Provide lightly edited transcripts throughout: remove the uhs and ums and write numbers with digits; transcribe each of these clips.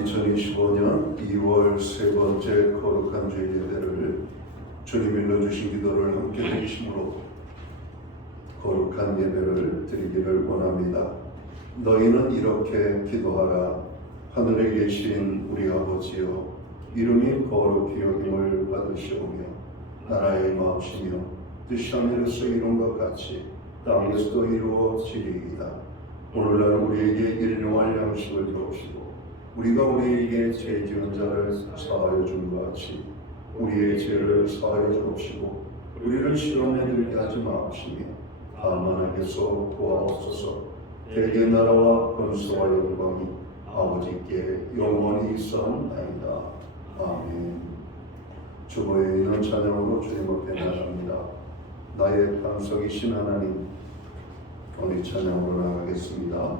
2025년 2월 세 번째 거룩한 주일 예배를 주님 일러주신 기도를 함께 드리심으로 거룩한 예배를 드리기를 원합니다. 너희는 이렇게 기도하라. 하늘에 계신 우리 아버지여, 이름이 거룩히 여김을 받으시오며 나라의 마옵시며 뜻이 하늘에서 이룬 것 같이 땅에서도 이루어지리이다. 오늘날 우리에게 일용할 양식을 주옵시고 우리가 우리에게 죄 지은 자를 사하여 준 것 같이 우리의 죄를 사하여 주옵시고 우리를 시험에 들게 하지 마옵시며 다만 악에서 구하옵소서. 대개 나라와 권세와 영광이 아버지께 영원히 있사옵나이다. 아멘. 주보에 있는 찬양으로 주님 앞에 나갑니다. 나의 반석이신 하나님, 오늘 찬양으로 나가겠습니다.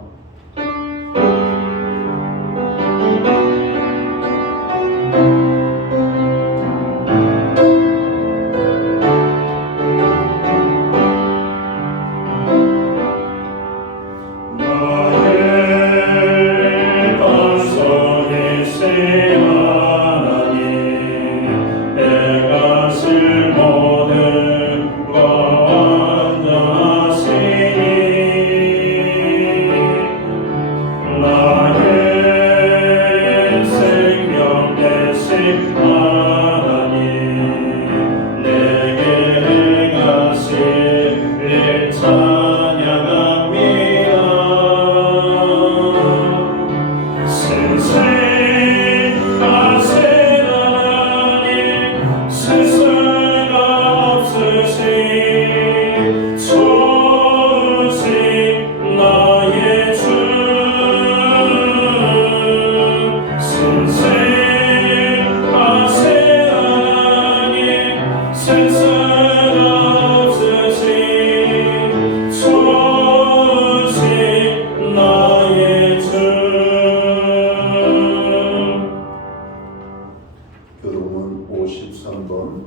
교동은 53번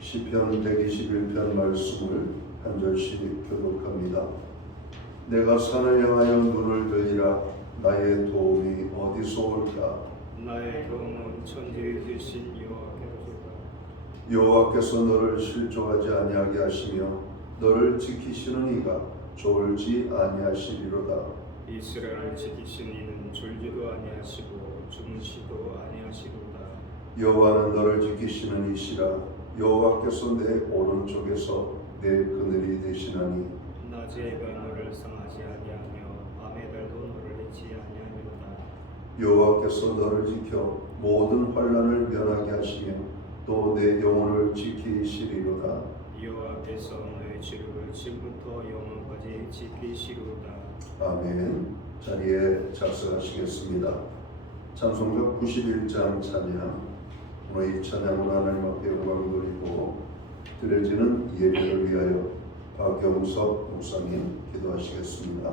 시편 121편 말씀을 한 절씩 교독합니다. 내가 산을 향하여 눈을 들이라. 나의 도움이 어디서 올까? 나의 도움은 천지에 계신 여호와께로소이다. 여호와께서 너를 실족하지 아니하게 하시며 너를 지키시는 이가 졸지 아니하시리로다. 이스라엘을 지키신 이는 졸지도 아니하시고 주무시도 아니하시로다. 여호와는 너를 지키시는 이시라. 여호와께서 내 오른쪽에서 내 그늘이 되시나니 낮의 해가 너를 상하지 아니하며 밤의 달도 너를 해치 아니하리로다. 여호와께서 너를 지켜 모든 환난을 면하게 하시며 또 내 영혼을 지키시리로다. 여호와께서 너의 지루를 지금부터 영원까지 지키시리로다. 아멘. 자리에 작성하시겠습니다. 찬송가 91장 찬양. 오늘 이 찬양으로 하나님 앞에 영광을 돌리고 드려지는 예배를 위하여 박경석 목사님 기도하시겠습니다.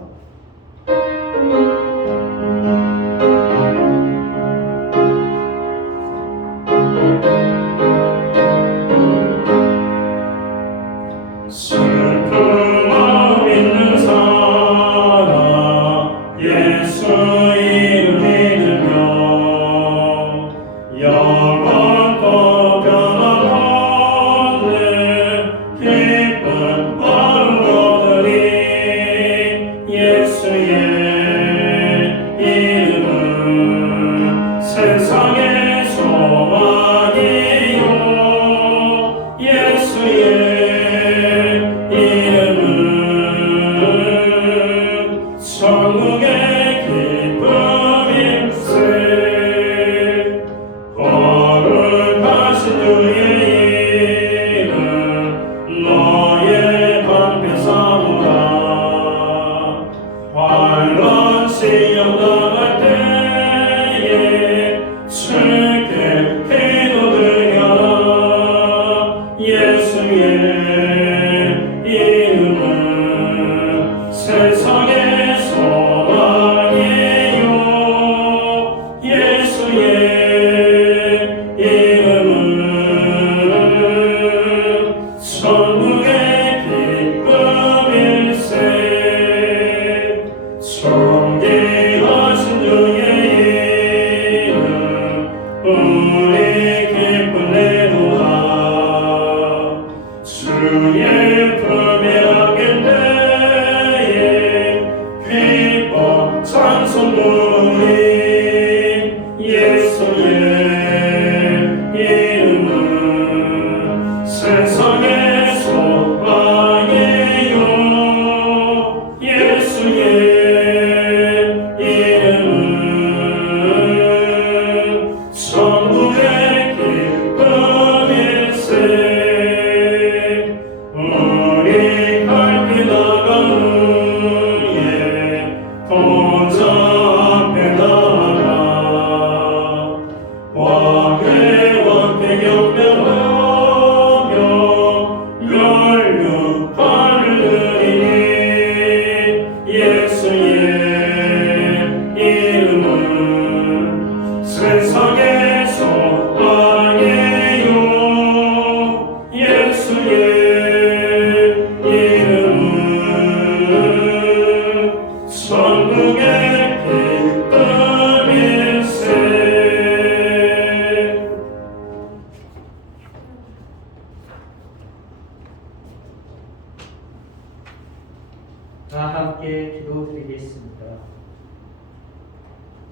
성대하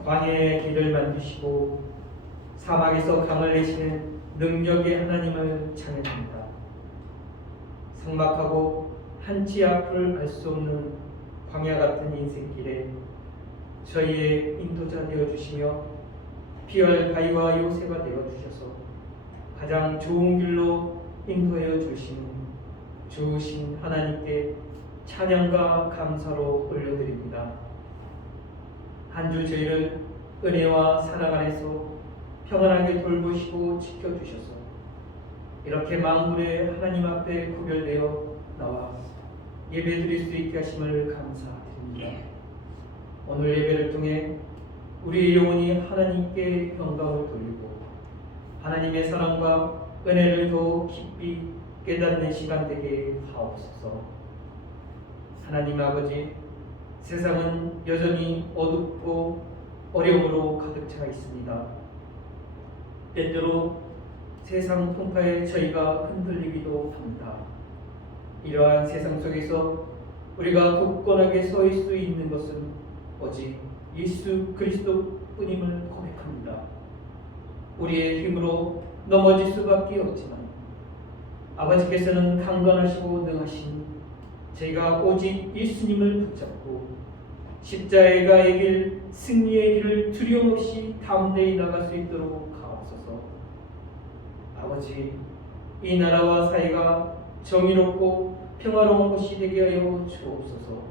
광야의 길을 만드시고 사막에서 강을 내시는 능력의 하나님을 찬양합니다. 삭막하고 한치 앞을 알 수 없는 광야 같은 인생길에 저희의 인도자 되어주시며 피할 가이와 요새가 되어주셔서 가장 좋은 길로 인도하여 주신 하나님께 찬양과 감사로 올려드립니다. 한 주 저희를 은혜와 사랑 안에서 평안하게 돌보시고 지켜주셔서 이렇게 만물의 하나님 앞에 구별되어 나와 예배드릴 수 있게 하심을 감사드립니다. 오늘 예배를 통해 우리의 영혼이 하나님께 영광을 돌리고 하나님의 사랑과 은혜를 더 깊이 깨닫는 시간 되게 하옵소서. 하나님 아버지, 세상은 여전히 어둡고 어려움으로 가득 차 있습니다. 때때로 세상 풍파에 저희가 흔들리기도 합니다. 이러한 세상 속에서 우리가 굳건하게 서 있을 수 있는 것은 오직 예수 그리스도뿐임을 고백합니다. 우리의 힘으로 넘어질 수밖에 없지만 아버지께서는 강건하시고 능하신 저희가 오직 예수님을 붙잡고 십자가의 길, 승리의 길을 두려움 없이 담대히 나갈 수 있도록 하옵소서. 아버지, 이 나라와 사회가 정의롭고 평화로운 곳이 되게 하여 주옵소서.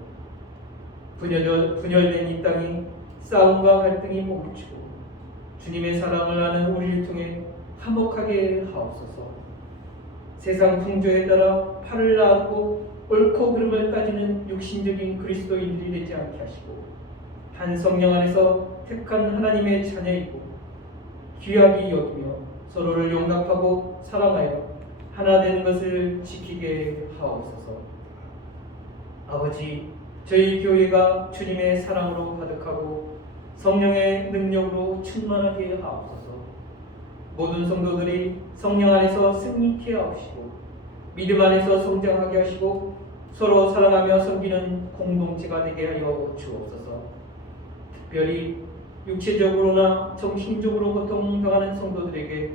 분열된 이 땅이 싸움과 갈등이 멈추고 주님의 사랑을 아는 우리를 통해 화목하게 하옵소서. 세상 풍조에 따라 팔을 낳고 옳고 그름을 따지는 육신적인 그리스도인들이 되지 않게 하시고 한 성령 안에서 택한 하나님의 자녀이고 귀하게 여기며 서로를 용납하고 사랑하여 하나 되는 것을 지키게 하옵소서. 아버지, 저희 교회가 주님의 사랑으로 가득하고 성령의 능력으로 충만하게 하옵소서. 모든 성도들이 성령 안에서 승리케 하옵시고 믿음 안에서 성장하게 하시고 서로 사랑하며 섬기는 공동체가 되게 하여 주옵소서. 특별히 육체적으로나 정신적으로 고통당하는 성도들에게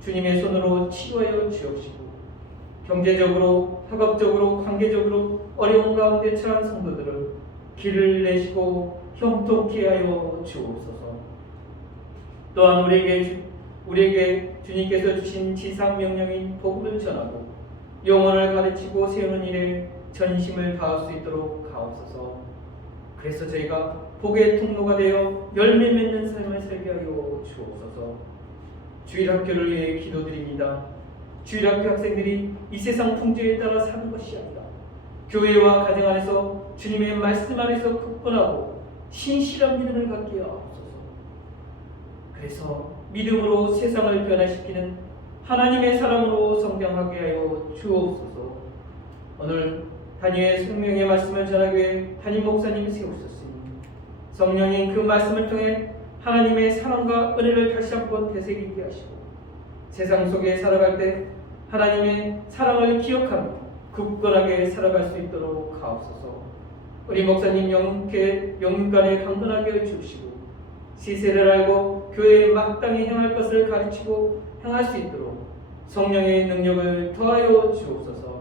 주님의 손으로 치료하여 주옵시고 경제적으로, 학업적으로, 관계적으로 어려운 가운데 처한 성도들을 길을 내시고 형통케 하여 주옵소서. 또한 우리에게 주님께서 주신 지상 명령인 복음을 전하고 영혼을 가르치고 세우는 일에 전심을 다할 수 있도록 하옵소서. 그래서 저희가 복의 통로가 되어 열매 맺는 삶을 살게 하여 주옵소서. 주일학교를 위해 기도드립니다. 주일학교 학생들이 이 세상 풍조에 따라 사는 것이 아니라 교회와 가정 안에서 주님의 말씀 안에서 굳건하고 신실한 믿음을 갖게 하옵소서. 그래서 믿음으로 세상을 변화시키는 하나님의 사랑으로 성장하게 하여 주옵소서. 오늘 단위의 성령의 말씀을 전하기 위해 담임 목사님이 세우셨으니 성령이 그 말씀을 통해 하나님의 사랑과 은혜를 다시 한번 되새기게 하시고 세상 속에 살아갈 때 하나님의 사랑을 기억하며 굳건하게 살아갈 수 있도록 하옵소서. 우리 목사님 영문간에 강건하게 해주시고 시세를 알고 교회에 마땅히 행할 것을 가르치고 행할 수 있도록 성령의 능력을 더하여 주옵소서.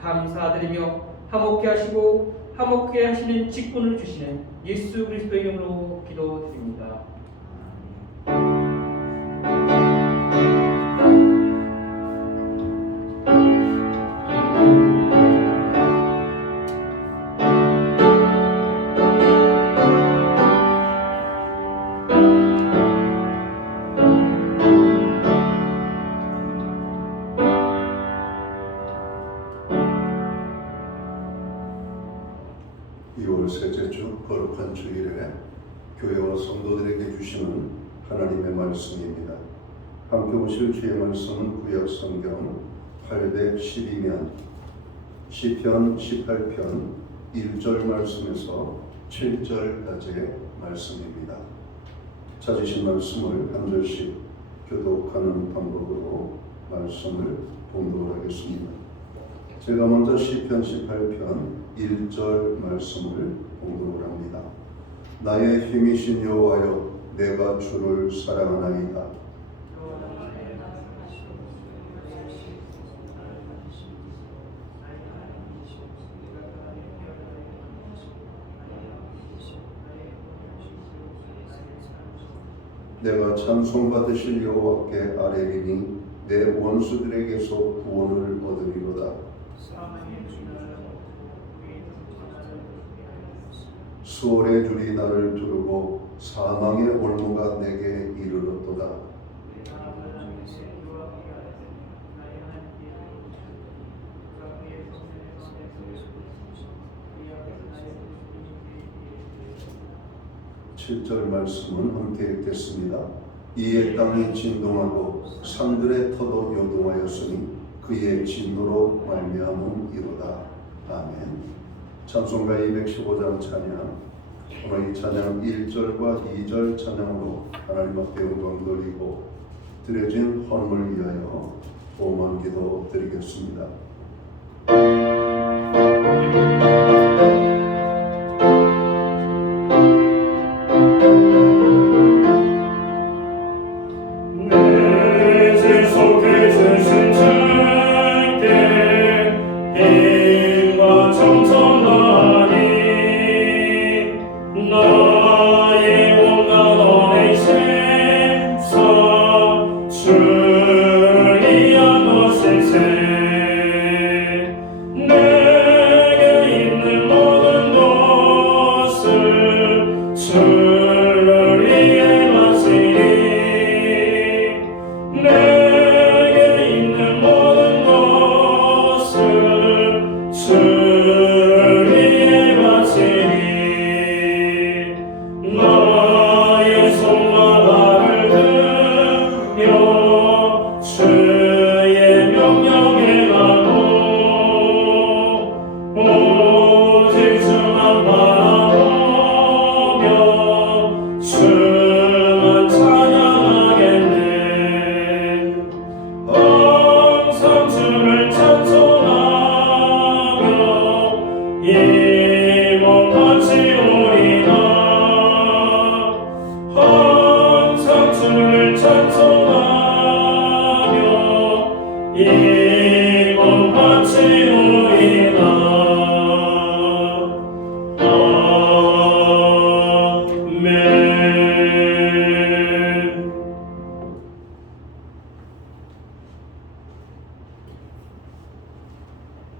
감사드리며 화목케 하시고 화목케 하시는 직분을 주시는 예수 그리스도의 이름으로 기도드립니다. 셋째 주 거룩한 주일에 교회와 성도들에게 주시는 하나님의 말씀입니다. 함께 보실 주의 말씀은 구약 성경 812면 시편 18편 1절 말씀에서 7절까지의 말씀입니다. 찾으신 말씀을 한 절씩 교독하는 방법으로 말씀을 봉독하겠습니다. 제가 먼저 시편 18편 1절 말씀을 봉독을 합니다. 나의 힘이신 여호와여, 내가 주를 사랑하나이다. 내가 찬송받으실 여호와께 아뢰리니 내 원수들에게서 구원을 얻으리로다. 수월의 줄이 나를 두르고 사망의 올무가 내게 이르렀도다. 칠 절 말씀은 함께 읽겠습니다. 이에 땅이 진동하고 산들의 터도 요동하였으니 그의 진노로 말미암음이로다. 아멘. 찬송가 215장 찬양. 오늘 이 찬양 1절과 2절 찬양으로 하나님 앞에 영광 돌리고 드려진 헌물 위하여 고만 기도 드리겠습니다.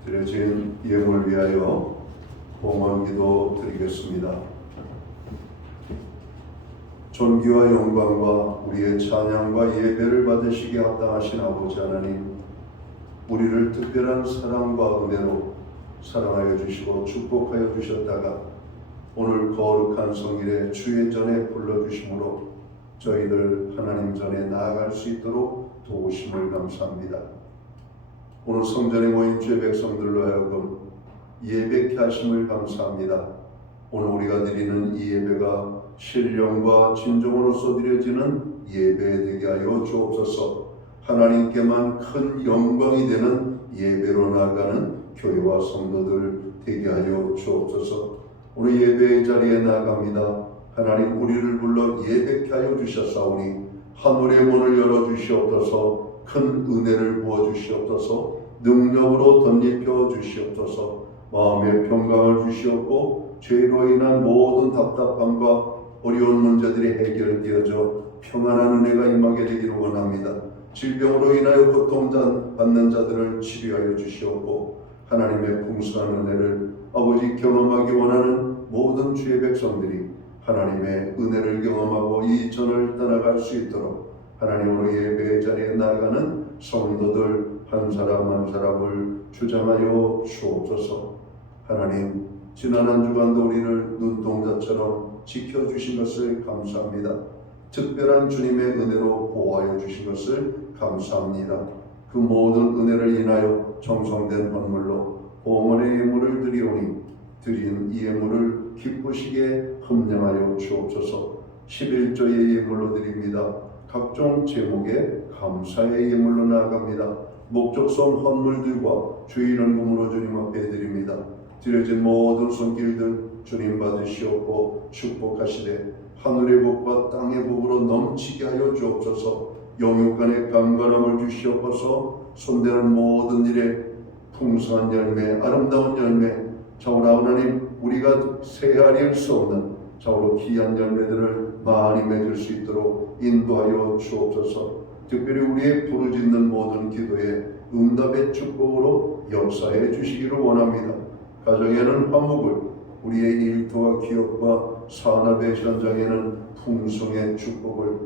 드려진 예물을 위하여 봉헌 기도 드리겠습니다. 존귀와 영광과 우리의 찬양과 예배를 받으시기에 합당하신 아버지 하나님, 우리를 특별한 사랑과 은혜로 사랑하여 주시고 축복하여 주셨다가 오늘 거룩한 성일에 주의 전에 불러주심으로 저희들 하나님 전에 나아갈 수 있도록 도우심을 감사합니다. 오늘 성전에 모인 주의 백성들로 하여금 예배케 하심을 감사합니다. 오늘 우리가 드리는 이 예배가 신령과 진정으로서 드려지는 예배 되게 하여 주옵소서. 하나님께만 큰 영광이 되는 예배로 나아가는 교회와 성도들 되게 하여 주옵소서. 오늘 예배의 자리에 나아갑니다. 하나님, 우리를 불러 예배케 하여 주셨사오니 하늘의 문을 열어주시옵소서. 큰 은혜를 부어주시옵소서. 능력으로 덧입혀 주시옵소서. 마음의 평강을 주시옵고 죄로 인한 모든 답답함과 어려운 문제들이 해결되어져 평안한 은혜가 임하게 되기를 원합니다. 질병으로 인하여 고통받는 자들을 치료하여 주시옵고 하나님의 풍성한 은혜를 아버지 경험하기 원하는 모든 주의 백성들이 하나님의 은혜를 경험하고 이 전을 떠나갈 수 있도록 하나님으로 예배의 자리에 나아가는 성도들 한 사람 한 사람을 주장하여 주옵소서. 하나님, 지난 한 주간도 우리를 눈동자처럼 지켜주신 것을 감사합니다. 특별한 주님의 은혜로 보호하여 주신 것을 감사합니다. 그 모든 은혜를 인하여 정성된 헌물로 봉헌의 예물을 드리오니 드린 이 예물을 기쁘시게 흠령하여 주옵소서. 11조의 예물로 드립니다. 각종 제목에 감사의 예물로 나아갑니다. 목적성 헌물들과 주일은 금으로 주님 앞에 드립니다. 드려진 모든 손길들 주님 받으시옵고 축복하시되 하늘의 복과 땅의 복으로 넘치게 하여 주옵소서. 영육간의 강건함을 주시옵소서. 손대는 모든 일에 풍성한 열매, 아름다운 열매, 자오라 하나님, 우리가 세알일 수 없는 자오로 귀한 열매들을 많이 맺을 수 있도록 인도하여 주옵소서. 특별히 우리의 부르짖는 모든 기도에 응답의 축복으로 역사해 주시기를 원합니다. 가정에는 화목을, 우리의 일터와 기업과 산업의 현장에는 풍성의 축복을,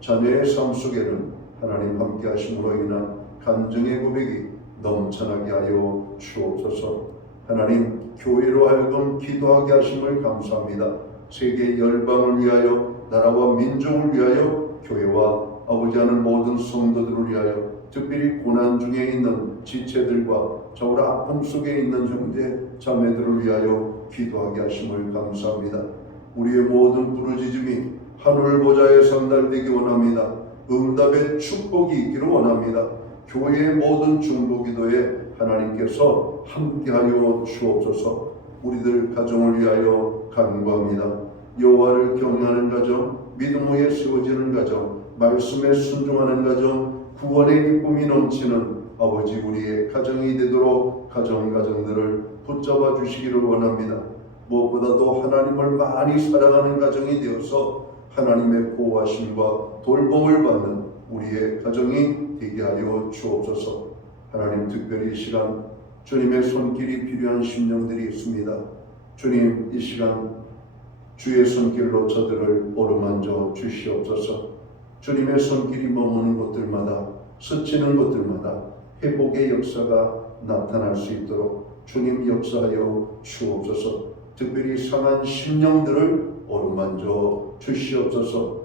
자녀의 삶 속에는 하나님 함께 하심으로 인한 간증의 고백이 넘쳐나게 하여 주옵소서. 하나님, 교회로 하여금 기도하게 하심을 감사합니다. 세계 열방을 위하여, 나라와 민족을 위하여, 교회와 아버지 하는 모든 성도들을 위하여, 특별히 고난 중에 있는 지체들과 저울 아픔 속에 있는 형제 자매들을 위하여 기도하게 하심을 감사합니다. 우리의 모든 부르짖음이 하늘 보좌에 상달되기 원합니다. 응답의 축복이 있기를 원합니다. 교회의 모든 중보기도에 하나님께서 함께하여 주옵소서. 우리들 가정을 위하여 간구합니다. 여호와를 경외하는 가정, 믿음 위에 세워지는 가정, 말씀에 순종하는 가정, 구원의 기쁨이 넘치는 아버지 우리의 가정이 되도록 가정들을 붙잡아 주시기를 원합니다. 무엇보다도 하나님을 많이 사랑하는 가정이 되어서 하나님의 보호하심과 돌봄을 받는 우리의 가정이 되게 하여 주옵소서. 하나님, 특별히 이 시간 주님의 손길이 필요한 심령들이 있습니다. 주님, 이 시간 주의 손길로 저들을 어루만져 주시옵소서. 주님의 손길이 머무는 곳들마다, 스치는 곳들마다 회복의 역사가 나타날 수 있도록 주님 역사하여 주옵소서. 특별히 상한 심령들을 어루만져 주시옵소서.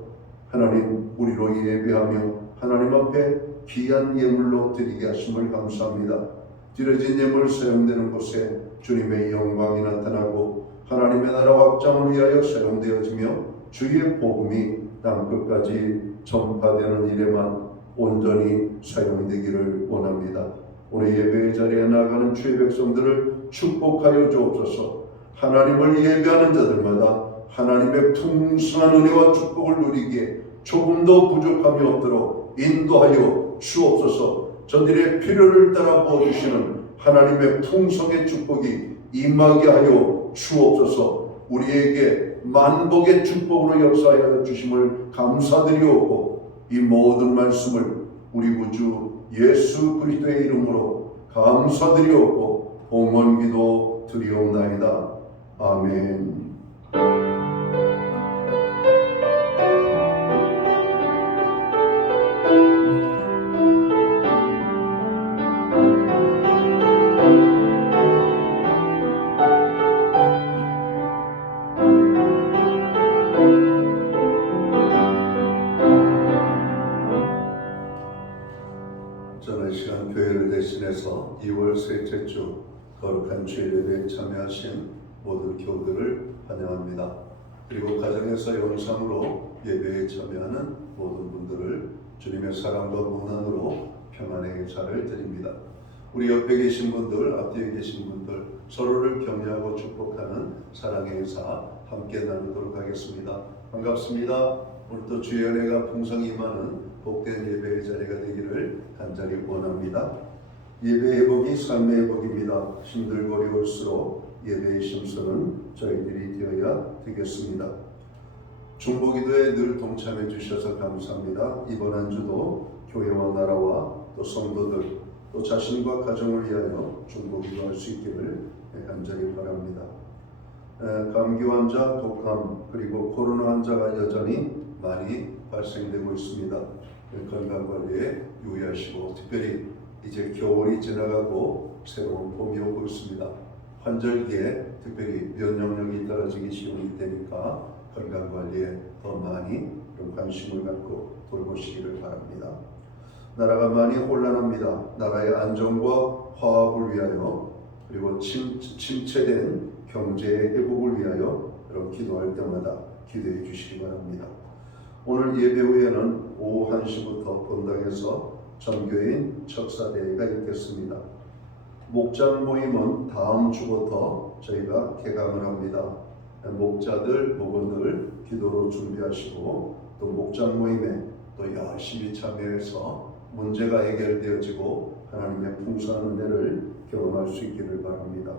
하나님, 우리로 예배하며 하나님 앞에 귀한 예물로 드리게 하심을 감사합니다. 드려진 예물 사용되는 곳에 주님의 영광이 나타나고 하나님의 나라 확장을 위하여 사용되어지며 주의 복음이 땅끝까지 전파되는 일에만 온전히 사용되기를 원합니다. 오늘 예배의 자리에 나아가는 주의 백성들을 축복하여 주옵소서. 하나님을 예배하는 자들마다 하나님의 풍성한 은혜와 축복을 누리기에 조금도 부족함이 없도록 인도하여 주옵소서. 저들의 필요를 따라 부어주시는 하나님의 풍성의 축복이 임하게 하여 주옵소서. 우리에게 만복의 축복으로 역사하여 주심을 감사드리옵고, 이 모든 말씀을 우리 구주 예수 그리스도의 이름으로 감사드리옵고 봉헌기도 드리옵나이다. 아멘. 저는 시간 교회를 대신해서 2월 셋째 주 거룩한 주일 예배에 참여하신 모든 교우들을 환영합니다. 그리고 가정에서 영상으로 예배에 참여하는 모든 분들을 주님의 사랑과 문안으로 평안의 인사를 드립니다. 우리 옆에 계신 분들, 앞뒤에 계신 분들, 서로를 격려하고 축복하는 사랑의 인사 함께 나누도록 하겠습니다. 반갑습니다. 오늘도 주의 은혜가 풍성히 임하는 복된 예배의 자리가 되기를 간절히 원합니다. 예배의 회복이 삶의 회복입니다. 힘들고 어려울수록 예배의 심선은 저희들이 되어야 되겠습니다. 중보기도에 늘 동참해 주셔서 감사합니다. 이번 한 주도 교회와 나라와 또 성도들 또 자신과 가정을 위하여 중보기도할 수 있기를 간절히 바랍니다. 감기 환자, 독감 그리고 코로나 환자가 여전히 많이 발생되고 있습니다. 건강관리에 유의하시고, 특별히 이제 겨울이 지나가고 새로운 봄이 오고 있습니다. 환절기에 특별히 면역력이 떨어지기 쉬우니 되니까 건강관리에 더 많이 관심을 갖고 돌보시기를 바랍니다. 나라가 많이 혼란합니다. 나라의 안정과 화합을 위하여 그리고 침체된 경제의 회복을 위하여 여러분 기도할 때마다 기도해 주시기 바랍니다. 오늘 예배 후에는 오후 1시부터 본당에서 전교인 척사대회가 있겠습니다. 목장 모임은 다음 주부터 저희가 개강을 합니다. 목자들, 목원들 기도로 준비하시고 또 목장 모임에 또 열심히 참여해서 문제가 해결되어지고 하나님의 풍성한 은혜를 경험할 수 있기를 바랍니다.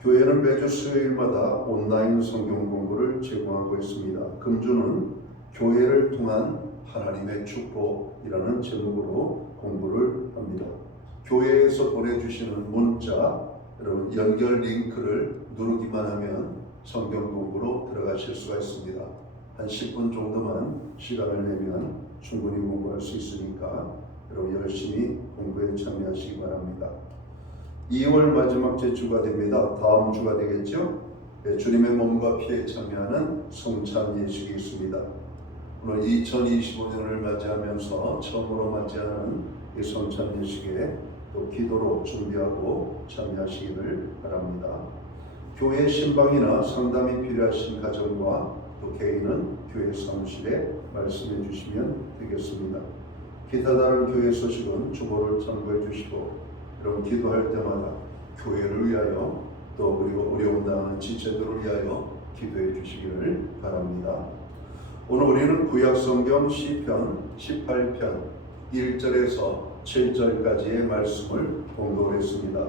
교회는 매주 수요일마다 온라인 성경 공부를 제공하고 있습니다. 금주는 교회를 통한 하나님의 축복이라는 제목으로 공부를 합니다. 교회에서 보내주시는 문자, 여러분 연결 링크를 누르기만 하면 성경 공부로 들어가실 수가 있습니다. 한 10분 정도만 시간을 내면 충분히 공부할 수 있으니까 여러분 열심히 공부에 참여하시기 바랍니다. 2월 마지막 주가 됩니다. 다음 주가 되겠죠? 네, 주님의 몸과 피에 참여하는 성찬 예식이 있습니다. 오늘 2025년을 맞이하면서 처음으로 맞이하는 이 성찬 예식에 또 기도로 준비하고 참여하시기를 바랍니다. 교회 신방이나 상담이 필요하신 가정과 또 개인은 교회 사무실에 말씀해 주시면 되겠습니다. 기타 다른 교회 소식은 주보를 참고해 주시고 여러분 기도할 때마다 교회를 위하여 또 그리고 어려움 당하는 지체들을 위하여 기도해 주시기를 바랍니다. 오늘 우리는 구약성경 시편 18편 1절에서 7절까지의 말씀을 공부했습니다.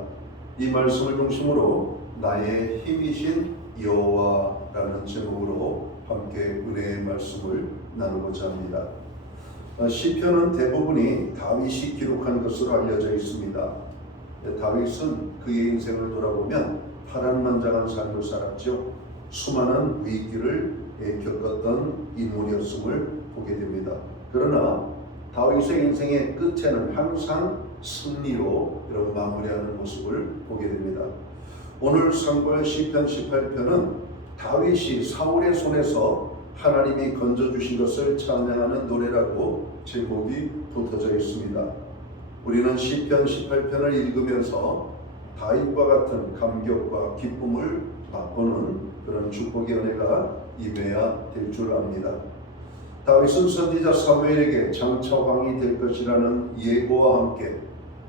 이 말씀을 중심으로 나의 힘이신 여호와라는 제목으로 함께 은혜의 말씀을 나누고자 합니다. 시편은 대부분이 다윗이 기록한 것으로 알려져 있습니다. 다윗은 그의 인생을 돌아보면 파란만장한 삶을 살았죠. 수많은 위기를 겪었던 인물이었음을 보게 됩니다. 그러나 다윗의 인생의 끝에는 항상 승리로 여러분 마무리하는 모습을 보게 됩니다. 오늘 선고할 시편 18편은 다윗이 사울의 손에서 하나님이 건져주신 것을 찬양하는 노래라고 제목이 붙어져 있습니다. 우리는 시편 18편을 읽으면서 다윗과 같은 감격과 기쁨을 맛보는 그런 축복의 은혜가 임해야 될 줄 압니다. 다윗은 선지자 사무엘에게 장차 왕이 될 것이라는 예고와 함께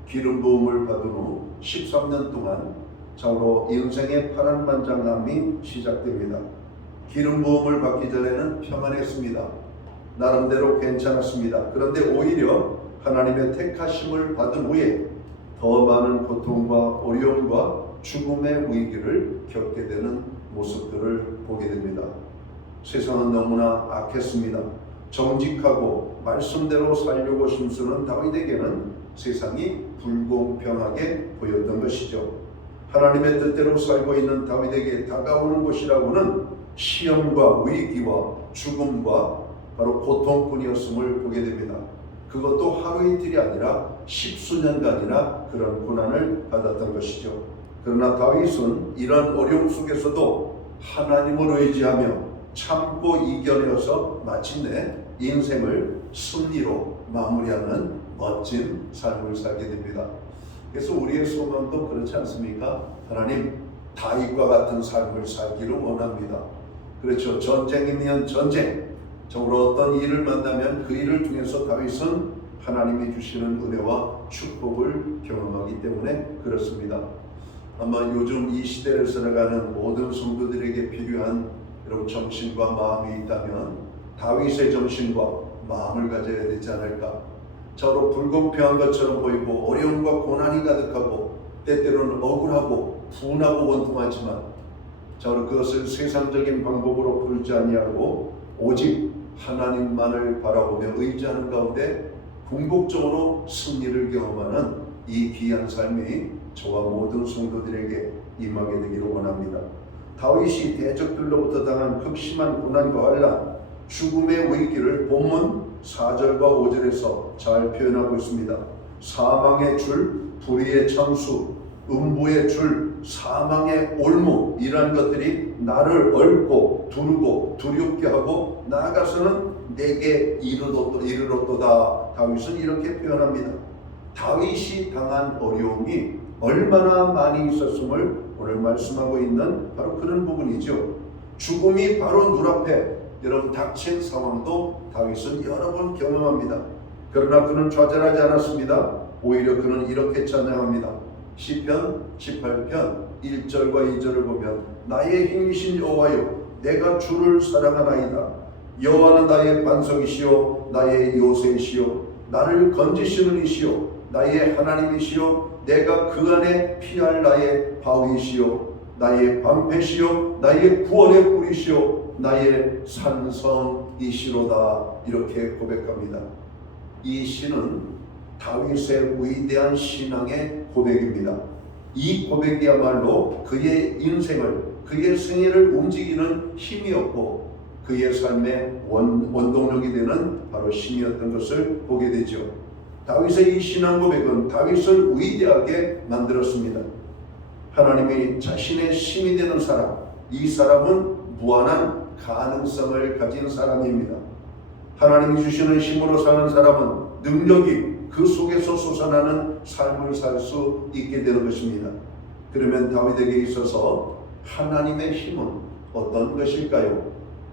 기름 부음을 받은 후 13년 동안 참으로 인생의 파란만장함이 시작됩니다. 기름 부음을 받기 전에는 평안했습니다. 나름대로 괜찮았습니다. 그런데 오히려 하나님의 택하심을 받은 후에 더 많은 고통과 어려움과 죽음의 위기를 겪게 되는 모습들을 보게 됩니다. 세상은 너무나 악했습니다. 정직하고 말씀대로 살려고 힘쓰는 다윗에게는 세상이 불공평하게 보였던 것이죠. 하나님의 뜻대로 살고 있는 다윗에게 다가오는 것이라고는 시험과 위기와 죽음과 바로 고통뿐이었음을 보게 됩니다. 그것도 하루 이틀이 아니라 십수년간이나 그런 고난을 받았던 것이죠. 그러나 다윗은 이런 어려움 속에서도 하나님을 의지하며 참고 이겨내어서 마침내 인생을 승리로 마무리하는 멋진 삶을 살게 됩니다. 그래서 우리의 소망도 그렇지 않습니까? 하나님, 다윗과 같은 삶을 살기를 원합니다. 그렇죠. 전쟁이면 전쟁, 적으로 어떤 일을 만나면 그 일을 통해서 다윗은 하나님이 주시는 은혜와 축복을 경험하기 때문에 그렇습니다. 아마 요즘 이 시대를 살아가는 모든 성도들에게 필요한 여러분 정신과 마음이 있다면 다윗의 정신과 마음을 가져야 되지 않을까. 저로 불공평한 것처럼 보이고 어려움과 고난이 가득하고 때때로는 억울하고 분하고 원통하지만 저로 그것을 세상적인 방법으로 풀지 아니하고 오직 하나님만을 바라보며 의지하는 가운데 궁극적으로 승리를 경험하는 이 귀한 삶이 저와 모든 성도들에게 임하게 되기를 원합니다. 다윗이 대적들로부터 당한 극심한 고난과 환난, 죽음의 위기를 본문 4절과 5절에서 잘 표현하고 있습니다. 사망의 줄, 불의의 창수, 음부의 줄, 사망의 올무, 이러한 것들이 나를 얽고 두르고 두렵게 하고 나아가서는 내게 이르렀도다. 다윗은 이렇게 표현합니다. 다윗이 당한 어려움이 얼마나 많이 있었음을 오늘 말씀하고 있는 바로 그런 부분이죠. 죽음이 바로 눈앞에 여러분 닥친 상황도 다윗은 여러 번 경험합니다. 그러나 그는 좌절하지 않았습니다. 오히려 그는 이렇게 찬양합니다. 시편 18편 1절과 2절을 보면 나의 힘이신 여호와여 내가 주를 사랑하나이다. 여호와는 나의 반석이시요 나의 요새이시요 나를 건지시는 이시요 나의 하나님이시요 내가 그 안에 피할 나의 바위시요 나의 방패시요 나의 구원의 뿌리시요 나의 산성이시로다. 이렇게 고백합니다. 이 시는 다윗의 위대한 신앙의 고백입니다. 이 고백이야말로 그의 인생을, 그의 생애를 움직이는 힘이었고 그의 삶의 원동력이 되는 바로 힘이었던 것을 보게 되죠. 다윗의 이 신앙 고백은 다윗을 위대하게 만들었습니다. 하나님이 자신의 힘이 되는 사람, 이 사람은 무한한 가능성을 가진 사람입니다. 하나님이 주시는 힘으로 사는 사람은 능력이 그 속에서 솟아나는 삶을 살 수 있게 되는 것입니다. 그러면 다윗에게 있어서 하나님의 힘은 어떤 것일까요?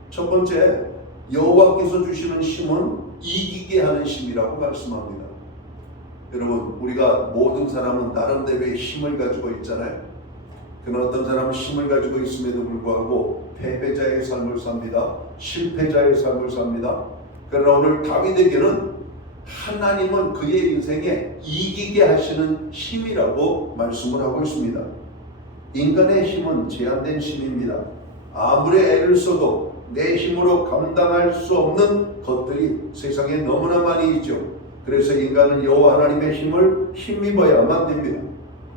첫 번째, 여호와께서 주시는 힘은 이기게 하는 힘이라고 말씀합니다. 여러분, 우리가 모든 사람은 나름대로의 힘을 가지고 있잖아요. 그러나 어떤 사람은 힘을 가지고 있음에도 불구하고 패배자의 삶을 삽니다. 실패자의 삶을 삽니다. 그러나 오늘 다윗에게는 하나님은 그의 인생에 이기게 하시는 힘이라고 말씀을 하고 있습니다. 인간의 힘은 제한된 힘입니다. 아무리 애를 써도 내 힘으로 감당할 수 없는 것들이 세상에 너무나 많이 있죠. 그래서 인간은 여호와 하나님의 힘을 힘입어야만 됩니다.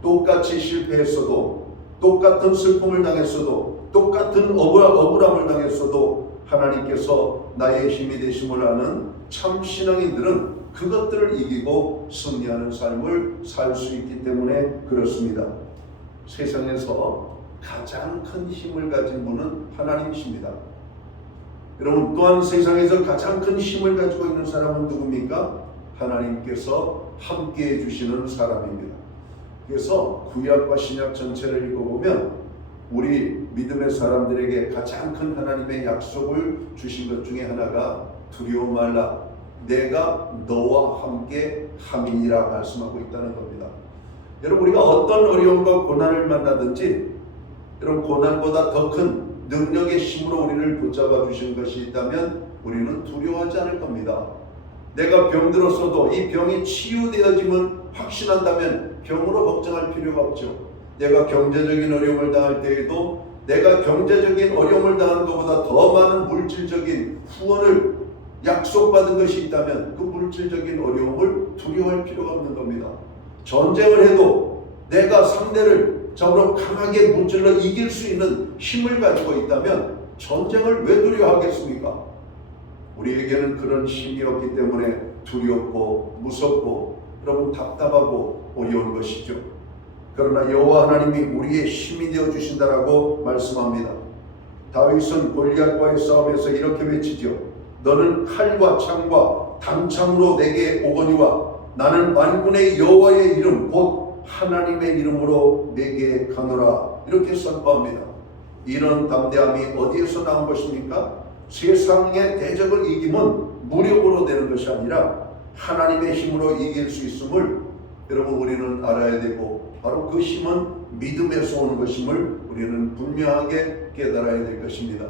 똑같이 실패했어도, 똑같은 슬픔을 당했어도, 똑같은 억울함을 당했어도 하나님께서 나의 힘이 되심을 아는 참 신앙인들은 그것들을 이기고 승리하는 삶을 살 수 있기 때문에 그렇습니다. 세상에서 가장 큰 힘을 가진 분은 하나님이십니다. 여러분, 또한 세상에서 가장 큰 힘을 가지고 있는 사람은 누굽니까? 하나님께서 함께해 주시는 사람입니다. 그래서 구약과 신약 전체를 읽어보면 우리 믿음의 사람들에게 가장 큰 하나님의 약속을 주신 것 중에 하나가 두려워 말라 내가 너와 함께 함이니라 말씀하고 있다는 겁니다. 여러분, 우리가 어떤 어려움과 고난을 만나든지 여러분, 고난보다 더 큰 능력의 힘으로 우리를 붙잡아 주신 것이 있다면 우리는 두려워하지 않을 겁니다. 내가 병들었어도 이 병이 치유되어짐은 확신한다면 병으로 걱정할 필요가 없죠. 내가 경제적인 어려움을 당할 때에도 내가 경제적인 어려움을 당하는 것보다 더 많은 물질적인 후원을 약속받은 것이 있다면 그 물질적인 어려움을 두려워할 필요가 없는 겁니다. 전쟁을 해도 내가 상대를 저로 강하게 무찔러 이길 수 있는 힘을 가지고 있다면 전쟁을 왜 두려워하겠습니까? 우리에게는 그런 힘이 없기 때문에 두렵고 무섭고 여러분 답답하고 어려운 것이죠. 그러나 여호와 하나님이 우리의 힘이 되어 주신다라고 말씀합니다. 다윗은 골리앗과의 싸움에서 이렇게 외치죠. 너는 칼과 창과 단창으로 내게 오거니와 나는 만군의 여호와의 이름 곧 하나님의 이름으로 내게 가노라. 이렇게 선포합니다. 이런 담대함이 어디에서 나온 것입니까? 세상의 대적을 이기면 무력으로 되는 것이 아니라 하나님의 힘으로 이길 수 있음을 여러분 우리는 알아야 되고 바로 그 힘은 믿음에서 오는 것임을 우리는 분명하게 깨달아야 될 것입니다.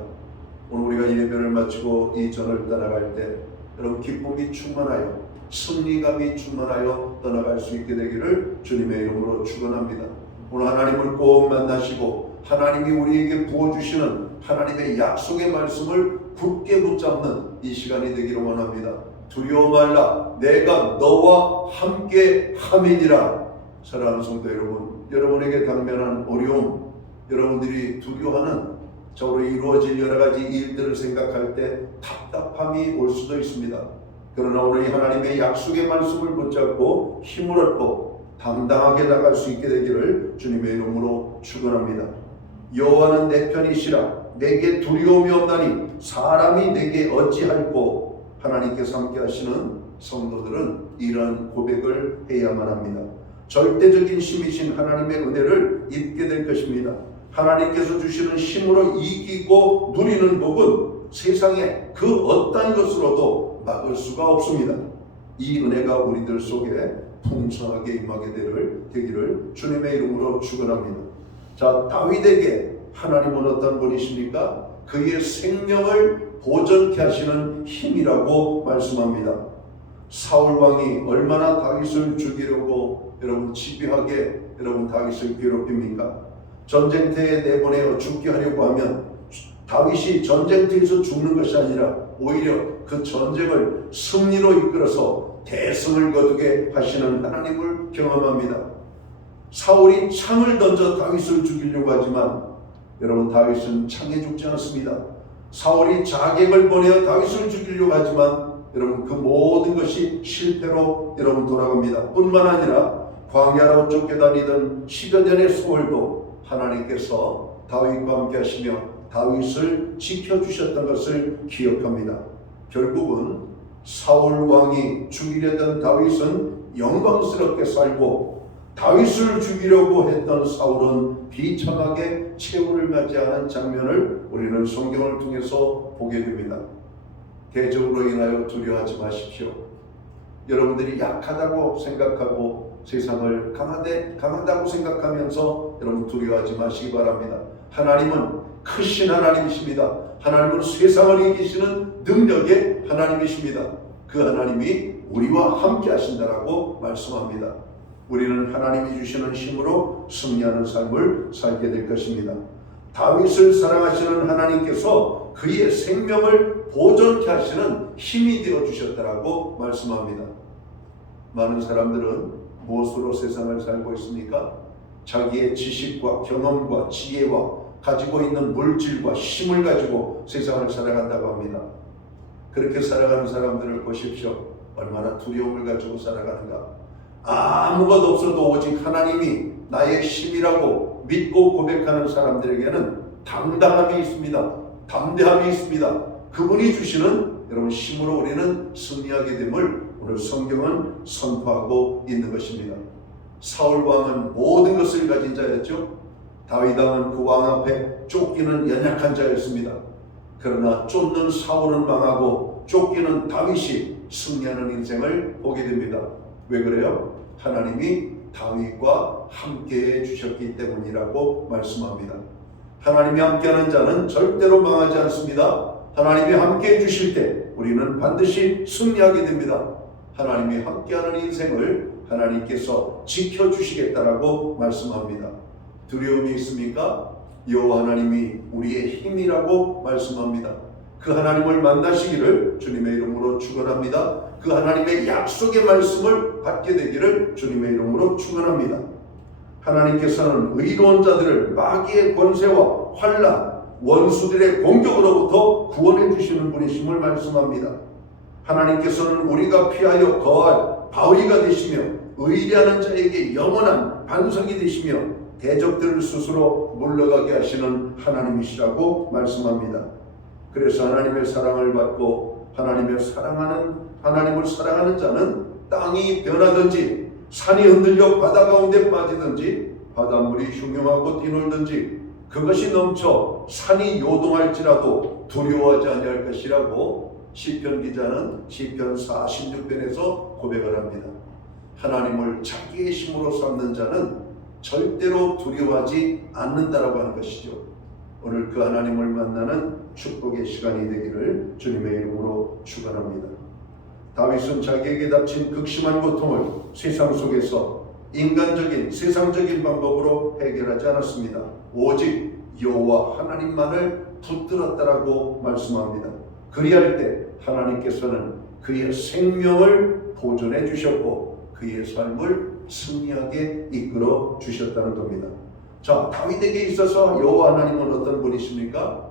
오늘 우리가 예배를 마치고 이 전을 떠나갈 때 여러분 기쁨이 충만하여 승리감이 충만하여 떠나갈 수 있게 되기를 주님의 이름으로 축원합니다. 오늘 하나님을 꼭 만나시고 하나님이 우리에게 부어주시는 하나님의 약속의 말씀을 굳게 붙잡는 이 시간이 되기를 원합니다. 두려워 말라 내가 너와 함께 함이니라. 사랑하는 성도 여러분, 여러분에게 당면한 어려움, 여러분들이 두려워하는 저로 이루어질 여러 가지 일들을 생각할 때 답답함이 올 수도 있습니다. 그러나 오늘 이 하나님의 약속의 말씀을 붙잡고 힘을 얻고 당당하게 나갈 수 있게 되기를 주님의 이름으로 축원합니다. 여호와는 내 편이시라 내게 두려움이 없나니 사람이 내게 어찌할꼬. 하나님께서 함께 하시는 성도들은 이러한 고백을 해야만 합니다. 절대적인 힘이신 하나님의 은혜를 입게 될 것입니다. 하나님께서 주시는 힘으로 이기고 누리는 복은 세상에 그 어떤 것으로도 막을 수가 없습니다. 이 은혜가 우리들 속에 풍성하게 임하게 되기를 주님의 이름으로 축원합니다. 자, 다윗에게 하나님은 어떤 분이십니까? 그의 생명을 보존케 하시는 힘이라고 말씀합니다. 사울 왕이 얼마나 다윗을 죽이려고 여러분 집요하게 여러분 다윗을 괴롭힙니까? 전쟁터에 내보내어 죽게 하려고 하면 다윗이 전쟁터에서 죽는 것이 아니라 오히려 그 전쟁을 승리로 이끌어서 대승을 거두게 하시는 하나님을 경험합니다. 사울이 창을 던져 다윗을 죽이려고 하지만 여러분 다윗은 창에 죽지 않습니다. 사울이 자객을 보내어 다윗을 죽이려고 하지만 여러분 그 모든 것이 실패로 여러분 돌아갑니다. 뿐만 아니라 광야로 쫓겨다니던 10여 년의 수월도 하나님께서 다윗과 함께 하시며 다윗을 지켜주셨던 것을 기억합니다. 결국은 사울 왕이 죽이려던 다윗은 영광스럽게 살고 다윗을 죽이려고 했던 사울은 비참하게 최후를 맞이하는 장면을 우리는 성경을 통해서 보게 됩니다. 대적으로 인하여 두려워하지 마십시오. 여러분들이 약하다고 생각하고 세상을 강하다고 생각하면서 여러분 두려워하지 마시기 바랍니다. 하나님은 크신 하나님이십니다. 하나님은 세상을 이기시는 능력의 하나님이십니다. 그 하나님이 우리와 함께 하신다라고 말씀합니다. 우리는 하나님이 주시는 힘으로 승리하는 삶을 살게 될 것입니다. 다윗을 사랑하시는 하나님께서 그의 생명을 보존케 하시는 힘이 되어 주셨다라고 말씀합니다. 많은 사람들은 무엇으로 세상을 살고 있습니까? 자기의 지식과 경험과 지혜와 가지고 있는 물질과 힘을 가지고 세상을 살아간다고 합니다. 그렇게 살아가는 사람들을 보십시오. 얼마나 두려움을 가지고 살아가는가. 아무것도 없어도 오직 하나님이 나의 힘이라고 믿고 고백하는 사람들에게는 당당함이 있습니다. 담대함이 있습니다. 그분이 주시는 여러분 힘으로 우리는 승리하게 됨을 오늘 성경은 선포하고 있는 것입니다. 사울 왕은 모든 것을 가진 자였죠. 다윗 왕은 그 왕 앞에 쫓기는 연약한 자였습니다. 그러나 쫓는 사울은 망하고 쫓기는 다윗이 승리하는 인생을 보게 됩니다. 왜 그래요? 하나님이 다윗과 함께해 주셨기 때문이라고 말씀합니다. 하나님이 함께하는 자는 절대로 망하지 않습니다. 하나님이 함께해 주실 때 우리는 반드시 승리하게 됩니다. 하나님이 함께하는 인생을 하나님께서 지켜주시겠다라고 말씀합니다. 두려움이 있습니까? 여호와 하나님이 우리의 힘이라고 말씀합니다. 그 하나님을 만나시기를 주님의 이름으로 축원합니다. 그 하나님의 약속의 말씀을 받게 되기를 주님의 이름으로 축원합니다. 하나님께서는 의로운 자들을 마귀의 권세와 환난, 원수들의 공격으로부터 구원해 주시는 분이심을 말씀합니다. 하나님께서는 우리가 피하여 거할 바위가 되시며 의리하는 자에게 영원한 반석이 되시며 대적들을 스스로 물러가게 하시는 하나님이시라고 말씀합니다. 그래서 하나님의 사랑을 받고 하나님을 사랑하는 자는 땅이 변하든지 산이 흔들려 바다 가운데 빠지든지 바닷물이 흉흉하고 뛰놀든지 그것이 넘쳐 산이 요동할지라도 두려워하지 아니할 것이라고 시편 기자는 시편 46편에서 고백을 합니다. 하나님을 자기의 힘으로 삼는 자는 절대로 두려워하지 않는다라고 하는 것이죠. 오늘 그 하나님을 만나는 축복의 시간이 되기를 주님의 이름으로 축원합니다. 다윗은 자기에게 닥친 극심한 고통을 세상 속에서 인간적인 세상적인 방법으로 해결하지 않았습니다. 오직 여호와 하나님만을 붙들었다라고 말씀합니다. 그리할 때 하나님께서는 그의 생명을 보존해 주셨고 그의 삶을 승리하게 이끌어 주셨다는 겁니다. 자, 다윗에게 있어서 여호와 하나님은 어떤 분이십니까?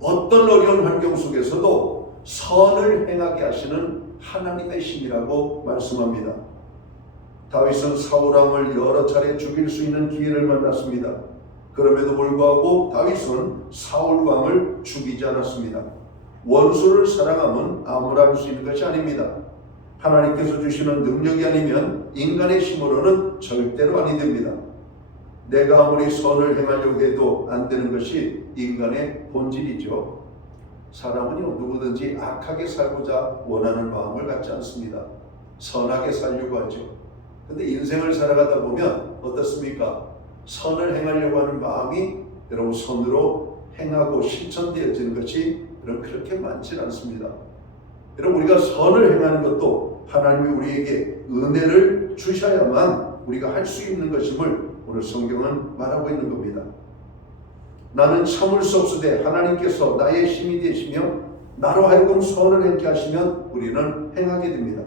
어떤 어려운 환경 속에서도 선을 행하게 하시는 하나님의 신이라고 말씀합니다. 다윗은 사울 왕을 여러 차례 죽일 수 있는 기회를 만났습니다. 그럼에도 불구하고 다윗은 사울 왕을 죽이지 않았습니다. 원수를 사랑하면 아무나 할 수 있는 것이 아닙니다. 하나님께서 주시는 능력이 아니면 인간의 힘으로는 절대로 아니 됩니다. 내가 아무리 선을 행하려고 해도 안 되는 것이 인간의 본질이죠. 사람은요 누구든지 악하게 살고자 원하는 마음을 갖지 않습니다. 선하게 살려고 하죠. 근데 인생을 살아가다 보면 어떻습니까? 선을 행하려고 하는 마음이 여러분 손으로 행하고 실천되어지는 것이 여러분 그렇게 많지 않습니다. 여러분 우리가 선을 행하는 것도 하나님이 우리에게 은혜를 주셔야만 우리가 할 수 있는 것임을 오늘 성경은 말하고 있는 겁니다. 나는 참을 수 없으되 하나님께서 나의 힘이 되시며 나로 하여금 선을 행케 하시면 우리는 행하게 됩니다.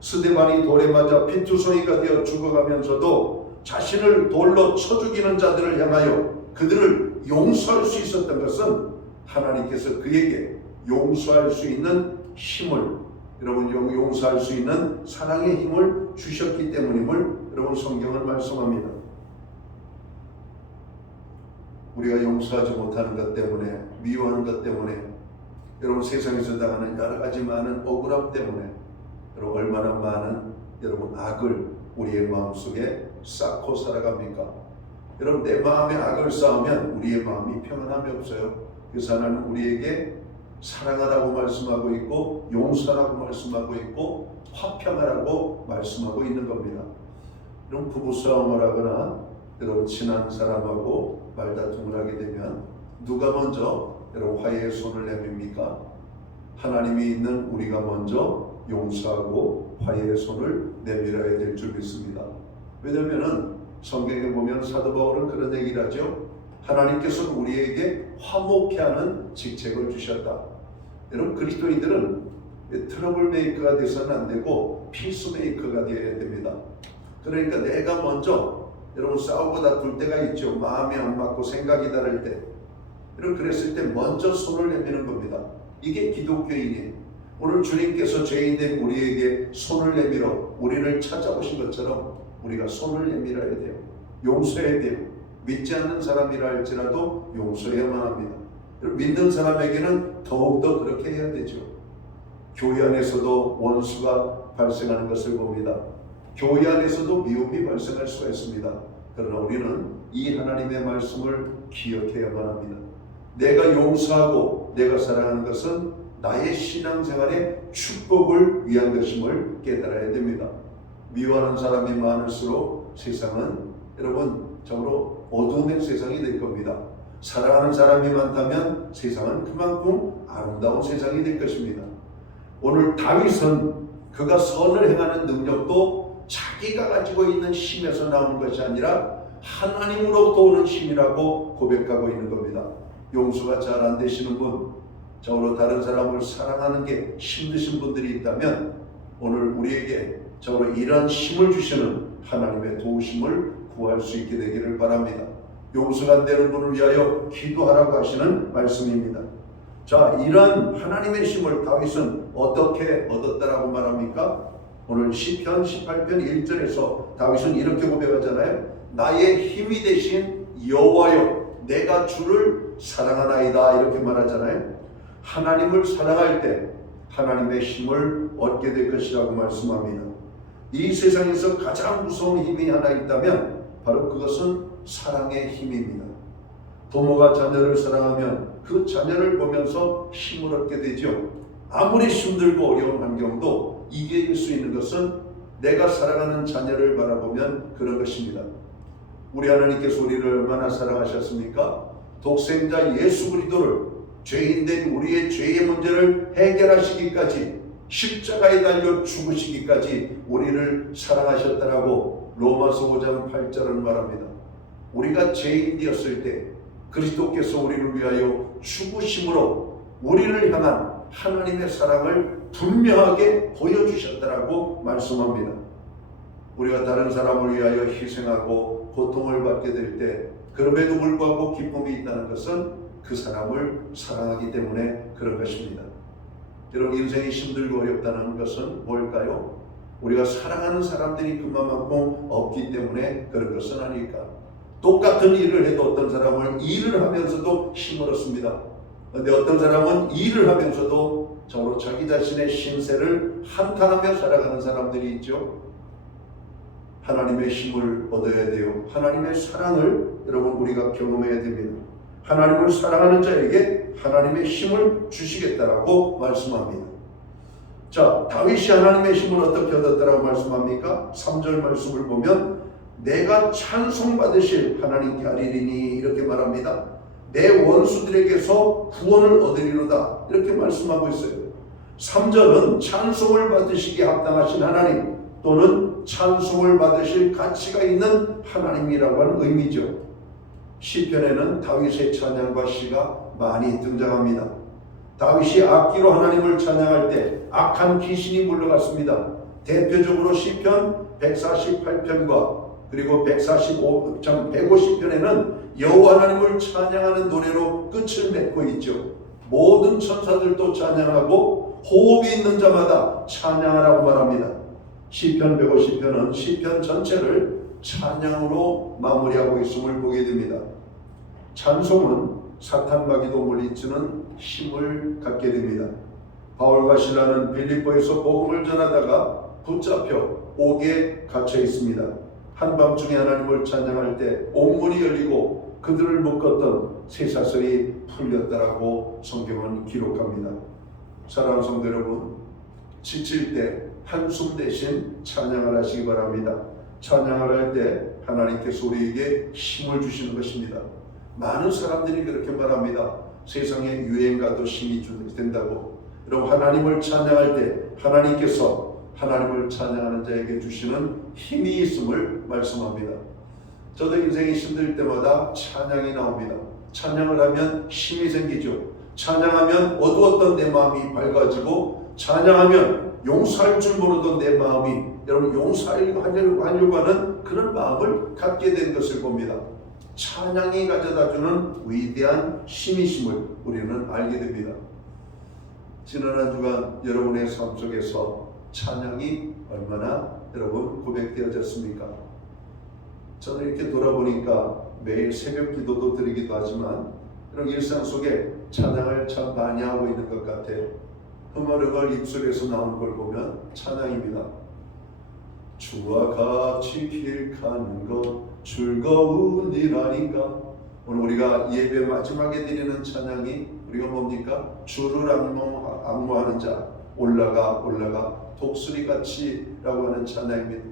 스데반이 돌에 맞아 피투성이가 되어 죽어가면서도 자신을 돌로 쳐 죽이는 자들을 향하여 그들을 용서할 수 있었던 것은 하나님께서 그에게 용서할 수 있는 힘을, 여러분 용서할 수 있는 사랑의 힘을 주셨기 때문임을 여러분 성경은 말씀합니다. 우리가 용서하지 못하는 것 때문에, 미워하는 것 때문에, 여러분 세상에서 당하는 여러 가지 많은 억울함 때문에 여러분 얼마나 많은 여러분 악을 우리의 마음속에 쌓고 살아갑니까? 여러분 내 마음에 악을 쌓으면 우리의 마음이 평안함이 없어요. 그래서 하나님은 우리에게 사랑하라고 말씀하고 있고 용서하라고 말씀하고 있고 화평하라고 말씀하고 있는 겁니다. 여러분 부부싸움을 하거나 여러분 친한 사람하고 말다툼을 하게 되면 누가 먼저 여러분 화해의 손을 내밉니까? 하나님이 있는 우리가 먼저 용서하고 화해의 손을 내밀어야 될 줄 믿습니다. 왜냐하면 성경에 보면 사도 바울은 그런 얘기를 하죠. 하나님께서 우리에게 화목케 하는 직책을 주셨다. 여러분 그리스도인들은 트러블 메이커가 돼서는 안 되고 피스 메이커가 되어야 됩니다. 그러니까 내가 먼저 여러분 싸우고 다툴 때가 있죠. 마음이 안 맞고 생각이 다를 때. 여러분 그랬을 때 먼저 손을 내미는 겁니다. 이게 기독교인이에요. 오늘 주님께서 죄인된 우리에게 손을 내밀어 우리를 찾아오신 것처럼 우리가 손을 내밀어야 돼요. 용서해야 돼요. 믿지 않는 사람이라 할지라도 용서해야만 합니다. 믿는 사람에게는 더욱더 그렇게 해야 되죠. 교회 안에서도 원수가 발생하는 것을 봅니다. 교회 안에서도 미움이 발생할 수가 있습니다. 그러나 우리는 이 하나님의 말씀을 기억해야만 합니다. 내가 용서하고 내가 사랑하는 것은 나의 신앙생활의 축복을 위한 것임을 깨달아야 됩니다. 미워하는 사람이 많을수록 세상은 여러분 정말로 어두움의 세상이 될 겁니다. 사랑하는 사람이 많다면 세상은 그만큼 아름다운 세상이 될 것입니다. 오늘 다윗은 그가 선을 행하는 능력도 자기가 가지고 있는 힘에서 나오는 것이 아니라 하나님으로부터 오는 힘이라고 고백하고 있는 겁니다. 용서가 잘 안 되시는 분, 저로 다른 사람을 사랑하는 게 힘드신 분들이 있다면 오늘 우리에게 저로 이런 힘을 주시는 하나님의 도우심을 구할 수 있게 되기를 바랍니다. 용서가 안 되는 분을 위하여 기도하라고 하시는 말씀입니다. 자, 이런 하나님의 힘을 다윗은 어떻게 얻었다라고 말합니까? 오늘 시편 18편 1절에서 다윗은 이렇게 고백하잖아요. 나의 힘이 되신 여호와여 내가 주를 사랑하나이다 이렇게 말하잖아요. 하나님을 사랑할 때 하나님의 힘을 얻게 될 것이라고 말씀합니다. 이 세상에서 가장 무서운 힘이 하나 있다면 바로 그것은 사랑의 힘입니다. 부모가 자녀를 사랑하면 그 자녀를 보면서 힘을 얻게 되죠. 아무리 힘들고 어려운 환경도 이길 수 있는 것은 내가 사랑하는 자녀를 바라보면 그런 것입니다. 우리 하나님께서 우리를 얼마나 사랑하셨습니까? 독생자 예수 그리스도를 죄인된 우리의 죄의 문제를 해결하시기까지 십자가에 달려 죽으시기까지 우리를 사랑하셨다라고 로마서 5장 8절은 말합니다. 우리가 죄인 되었을 때 그리스도께서 우리를 위하여 죽으심으로 우리를 향한 하나님의 사랑을 분명하게 보여주셨다라고 말씀합니다. 우리가 다른 사람을 위하여 희생하고 고통을 받게 될 때 그럼에도 불구하고 기쁨이 있다는 것은 그 사람을 사랑하기 때문에 그런 것입니다. 여러분 인생이 힘들고 어렵다는 것은 뭘까요? 우리가 사랑하는 사람들이 그만큼 없기 때문에 그런 것은 아닐까? 똑같은 일을 해도 어떤 사람은 일을 하면서도 힘을 얻습니다. 그런데 어떤 사람은 일을 하면서도 정말로 자기 자신의 신세를 한탄하며 살아가는 사람들이 있죠. 하나님의 힘을 얻어야 돼요. 하나님의 사랑을 여러분 우리가 경험해야 됩니다. 하나님을 사랑하는 자에게 하나님의 힘을 주시겠다라고 말씀합니다. 자, 다윗이 하나님의 힘을 어떻게 얻었다라고 말씀합니까? 3절 말씀을 보면 내가 찬송받으실 하나님께 하리니 이렇게 말합니다. 내 원수들에게서 구원을 얻으리로다 이렇게 말씀하고 있어요. 3절은 찬송을 받으시기에 합당하신 하나님 또는 찬송을 받으실 가치가 있는 하나님이라고 하는 의미죠. 시편에는 다윗의 찬양과 시가 많이 등장합니다. 다윗이 악기로 하나님을 찬양할 때 악한 귀신이 물러갔습니다. 대표적으로 시편 148편과 그리고 150편에는 여호와 하나님을 찬양하는 노래로 끝을 맺고 있죠. 모든 천사들도 찬양하고 호흡이 있는 자마다 찬양하라고 말합니다. 시편 150편은 시편 전체를 찬양으로 마무리하고 있음을 보게 됩니다. 찬송은 사탄 마귀도 물리치는 힘을 갖게 됩니다. 바울과 실라는 빌립보에서 복음을 전하다가 붙잡혀 옥에 갇혀 있습니다. 한밤중에 하나님을 찬양할 때 옥문이 열리고 그들을 묶었던 쇠사슬이 풀렸다라고 성경은 기록합니다. 사랑하는 성도 여러분, 지칠 때 한숨 대신 찬양을 하시기 바랍니다. 찬양을 할 때 하나님께서 우리에게 힘을 주시는 것입니다. 많은 사람들이 그렇게 말합니다. 세상에 유행가도 힘이 된다고. 여러분, 하나님을 찬양할 때 하나님께서 하나님을 찬양하는 자에게 주시는 힘이 있음을 말씀합니다. 저도 인생이 힘들 때마다 찬양이 나옵니다. 찬양을 하면 힘이 생기죠. 찬양하면 어두웠던 내 마음이 밝아지고, 찬양하면 용서할 줄 모르던 내 마음이 여러분 용서하려고 하는 그런 마음을 갖게 된 것을 봅니다. 찬양이 가져다주는 위대한 힘이심을 우리는 알게 됩니다. 지난 한 주간 여러분의 삶 속에서 찬양이 얼마나 여러분 고백되어졌습니까? 저는 이렇게 돌아보니까 매일 새벽 기도도 드리기도 하지만 이런 일상 속에 찬양을 참 많이 하고 있는 것 같아요. 흥얼흥얼 입술에서 나오는 걸 보면 찬양입니다. 주와 같이 길 가는 것 즐거운 일 아닌가. 오늘 우리가 예배 마지막에 드리는 찬양이 우리가 뭡니까? 주를 악모하는 자 올라가 독수리같이라고 하는 찬양입니다.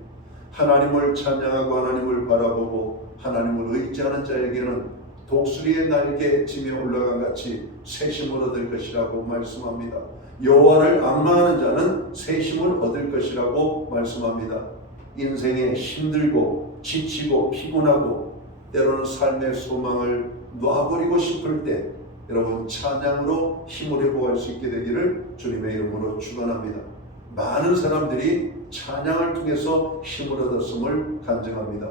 하나님을 찬양하고 하나님을 바라보고 하나님을 의지하는 자에게는 독수리의 날개 짐에 올라간 같이 새 힘을 얻을 것이라고 말씀합니다. 여호와를 악마하는 자는 새 힘을 얻을 것이라고 말씀합니다. 인생에 힘들고 지치고 피곤하고 때로는 삶의 소망을 놔버리고 싶을 때 여러분 찬양으로 힘을 회복할 수 있게 되기를 주님의 이름으로 축원합니다. 많은 사람들이 찬양을 통해서 힘을 얻었음을 간증합니다.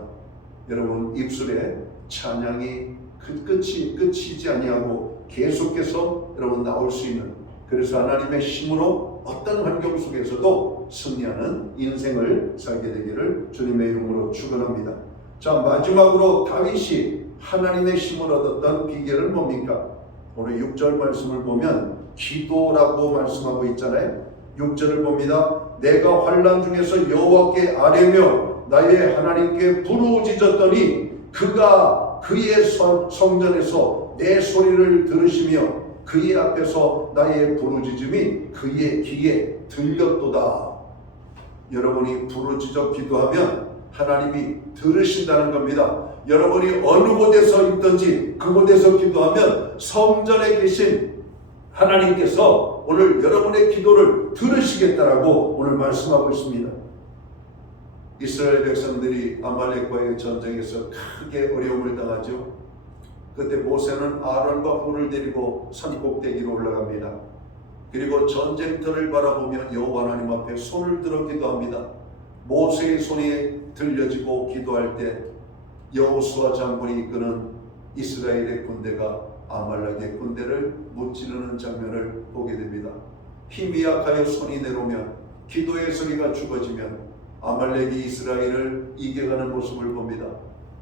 여러분 입술에 찬양이 끝이지 아니하고 계속해서 여러분 나올 수 있는, 그래서 하나님의 힘으로 어떤 환경 속에서도 승리하는 인생을 살게 되기를 주님의 이름으로 축원합니다. 자, 마지막으로 다윗이 하나님의 힘을 얻었던 비결은 뭡니까? 오늘 6절 말씀을 보면 기도라고 말씀하고 있잖아요. 6절을 봅니다. 내가 환난 중에서 여호와께 아뢰며 나의 하나님께 부르짖었더니 그가 그의 성전에서 내 소리를 들으시며 그의 앞에서 나의 부르짖음이 그의 귀에 들렸도다. 여러분이 부르짖어 기도하면 하나님이 들으신다는 겁니다. 여러분이 어느 곳에서 있든지 그곳에서 기도하면 성전에 계신 하나님께서 오늘 여러분의 기도를 들으시겠다라고 오늘 말씀하고 있습니다. 이스라엘 백성들이 아말렉과의 전쟁에서 크게 어려움을 당하죠. 그때 모세는 아론과 훌을 데리고 산꼭대기로 올라갑니다. 그리고 전쟁터를 바라보며 여호와 하나님 앞에 손을 들어 기도합니다. 모세의 손이 들려지고 기도할 때 여호수아 장군이 이끄는 이스라엘의 군대가 아말렉의 군대를 무찌르는 장면을 보게 됩니다. 힘이 약하여 손이 내려오면 기도의 소리가 죽어지면 아말렉이 이스라엘을 이겨가는 모습을 봅니다.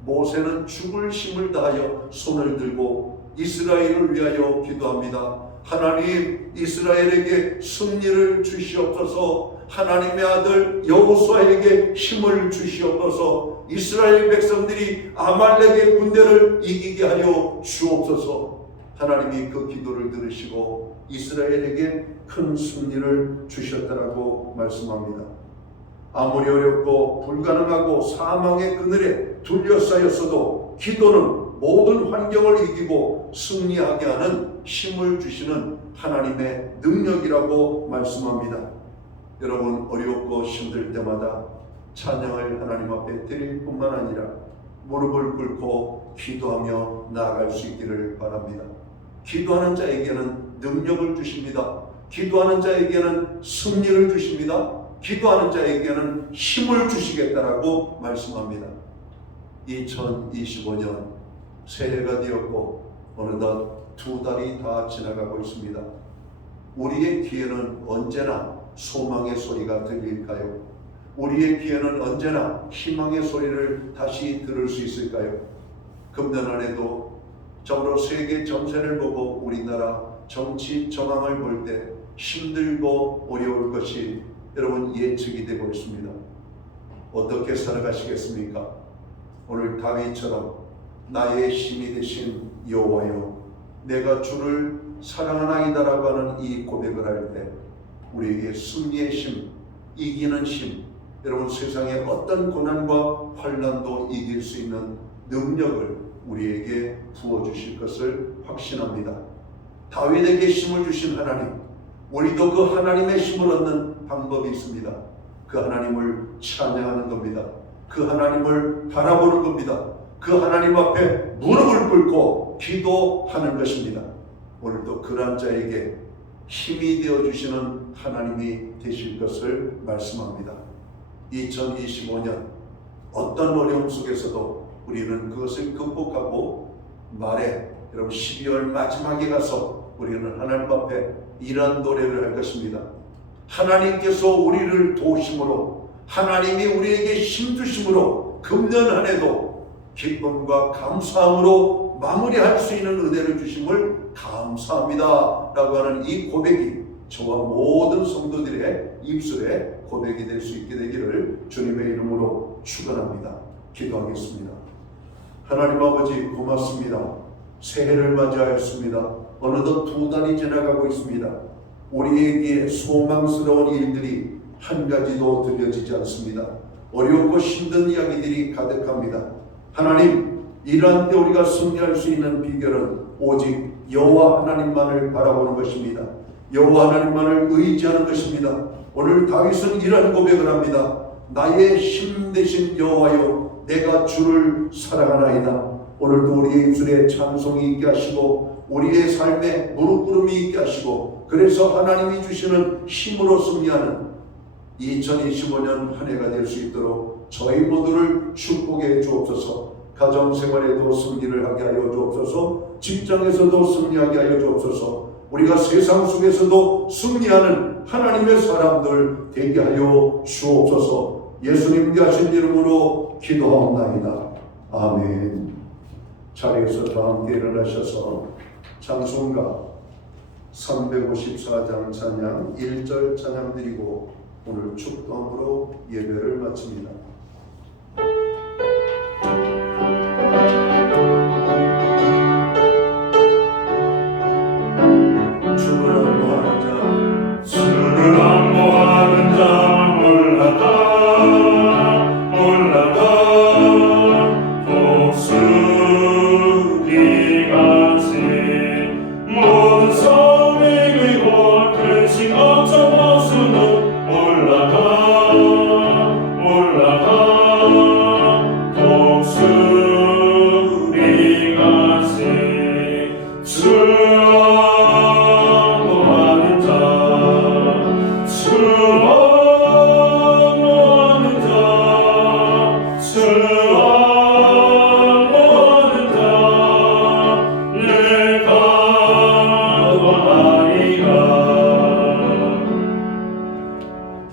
모세는 죽을 힘을 다하여 손을 들고 이스라엘을 위하여 기도합니다. 하나님, 이스라엘에게 승리를 주시옵소서. 하나님의 아들 여호수아에게 힘을 주시옵소서. 이스라엘 백성들이 아말렉의 군대를 이기게 하여 주옵소서. 하나님이 그 기도를 들으시고 이스라엘에게 큰 승리를 주셨다라고 말씀합니다. 아무리 어렵고 불가능하고 사망의 그늘에 둘러싸였어도 기도는 모든 환경을 이기고 승리하게 하는 힘을 주시는 하나님의 능력이라고 말씀합니다. 여러분, 어렵고 힘들 때마다 찬양을 하나님 앞에 드릴 뿐만 아니라 무릎을 꿇고 기도하며 나아갈 수 있기를 바랍니다. 기도하는 자에게는 능력을 주십니다. 기도하는 자에게는 승리를 주십니다. 기도하는 자에게는 힘을 주시겠다라고 말씀합니다. 2025년 새해가 되었고 어느덧 2달이 다 지나가고 있습니다. 우리의 귀에는 언제나 소망의 소리가 들릴까요? 우리의 귀에는 언제나 희망의 소리를 다시 들을 수 있을까요? 금년 안에도 적어도 세계 전세를 보고 우리나라 정치 정황을 볼 때 힘들고 어려울 것이 여러분 예측이 되고 있습니다. 어떻게 살아가시겠습니까? 오늘 다윗처럼 나의 힘이 되신 여호와여, 내가 주를 사랑하나이다라고 하는 이 고백을 할 때 우리에게 승리의 힘, 이기는 힘, 여러분 세상의 어떤 고난과 환난도 이길 수 있는 능력을 우리에게 부어주실 것을 확신합니다. 다윗에게 힘을 주신 하나님, 우리도 그 하나님의 힘을 얻는 방법이 있습니다. 그 하나님을 찬양하는 겁니다. 그 하나님을 바라보는 겁니다. 그 하나님 앞에 무릎을 꿇고 기도하는 것입니다. 오늘도 그런 자에게 힘이 되어주시는 하나님이 되실 것을 말씀합니다. 2025년 어떤 어려움 속에서도 우리는 그것을 극복하고 말에 여러분 12월 마지막에 가서 우리는 하나님 앞에 이런 노래를 할 것입니다. 하나님께서 우리를 도우심으로, 하나님이 우리에게 힘 주심으로 금년 한 해도 기쁨과 감사함으로 마무리할 수 있는 은혜를 주심을 감사합니다 라고 하는 이 고백이 저와 모든 성도들의 입술에 고백이 될 수 있게 되기를 주님의 이름으로 축원합니다. 기도하겠습니다. 하나님 아버지 고맙습니다. 새해를 맞이하였습니다. 어느덧 2달이 지나가고 있습니다. 우리에게 소망스러운 일들이 한 가지도 들려지지 않습니다. 어렵고 힘든 이야기들이 가득합니다. 하나님, 이러한 때 우리가 승리할 수 있는 비결은 오직 여호와 하나님만을 바라보는 것입니다. 여호와 하나님만을 의지하는 것입니다. 오늘 다윗은 이러한 고백을 합니다. 나의 힘 되신 여호와여, 내가 주를 사랑하나이다. 오늘도 우리의 입술에 찬송이 있게 하시고 우리의 삶에 무릎 꿇음이 있게 하시고, 그래서 하나님이 주시는 힘으로 승리하는 2025년 한 해가 될 수 있도록 저희 모두를 축복해 주옵소서. 가정생활에도 승리를 하게 하여 주옵소서. 직장에서도 승리하게 하여 주옵소서. 우리가 세상 속에서도 승리하는 하나님의 사람들 되게 하여 주옵소서. 예수님께 하신 이름으로 기도하옵나이다. 아멘. 자리에서 다 함께 일어나셔서 찬송가 354장 찬양 1절 찬양 드리고 오늘 축도함으로 예배를 마칩니다. 주를 안보하는 자 올라가 독수리같이 모든 섬이 그리고 근심 걱정 없으는 올라가 독수리같이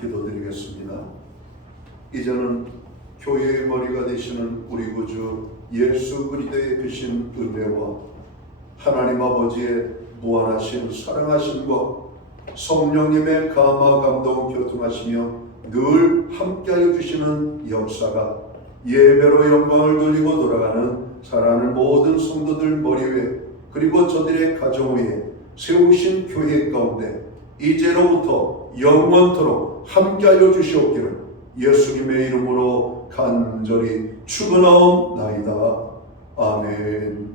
기도드리겠습니다. 이제는 교회의 머리가 되시는 우리 구주 예수 그리스도의 크신 은혜와 하나님 아버지의 무한하신 사랑하심과 성령님의 감화 감동 교통하시며 늘 함께하여 주시는 역사가 예배로 영광을 돌리고 돌아가는 사랑하는 모든 성도들 머리 위에, 그리고 저들의 가정 위에 세우신 교회 가운데 이제로부터 영원토록 함께하여 주시옵기를 예수님의 이름으로 간절히 축원하옵나이다. 아멘.